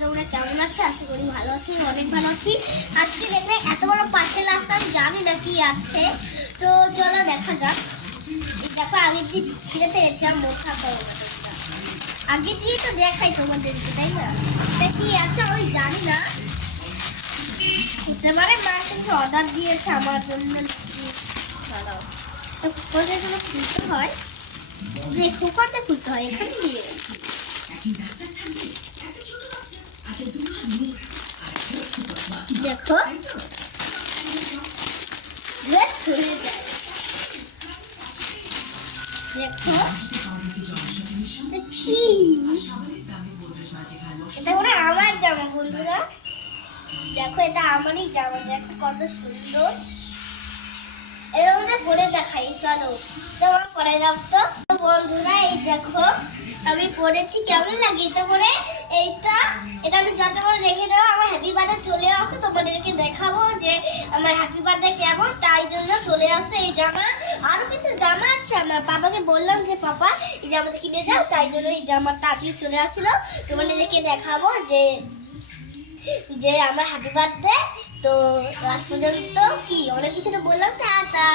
তোমরা কেমন আছো? আশা করি ভালো আছি, অনেক ভালো আছি। আজকে দেখবে এত বড় পার্সেল আসতাম, জানি না কি আছে, তো চলো দেখা যাক। দেখো আগে যে ছিঁড়ে ফেলেছিলাম, মোটা করো না তোমরা, আগে দিয়ে তো দেখাই তোমাদেরকে, তাই না? এটা কি আছে আমি জানি না, হতে পারে মা কিছু অর্ডার দিয়েছে আমার জন্য। দাঁড়াও, তো কোথায় যেন খুলতে হয়, দেখো কোথায় খুলতে হয়, এখানে দিয়ে দেখো দেখো কি এটা করে আমার জামা বন্ধুরা, দেখো এটা আমারই জামা, দেখো কত সুন্দর। এর মধ্যে পরে দেখাই, চলো তোমার পরে যাও তো বন্ধুরা। এই দেখো আমি পরেছি, কেমন লাগে এটা পরে? এটা আমি যত করে রেখে দেবো, আমার হ্যাপি বার্থডে চলে আসছে, তোমাদেরকে দেখাবো যে আমার হ্যাপি বার্থডে কেমন, তাই জন্য চলে আসছে এই জামা। আরো কিন্তু জামা আছে, আমার বাবাকে বললাম যে পাপা এই জামাটা কিনে যাও, তাই জন্য এই জামাটা আজকে চলে আসছিল, তোমাদেরকে দেখাবো যে যে আমার হ্যাপি বার্থডে। তো আজ পর্যন্ত কি অনেক কিছু তো বললাম, টাটা।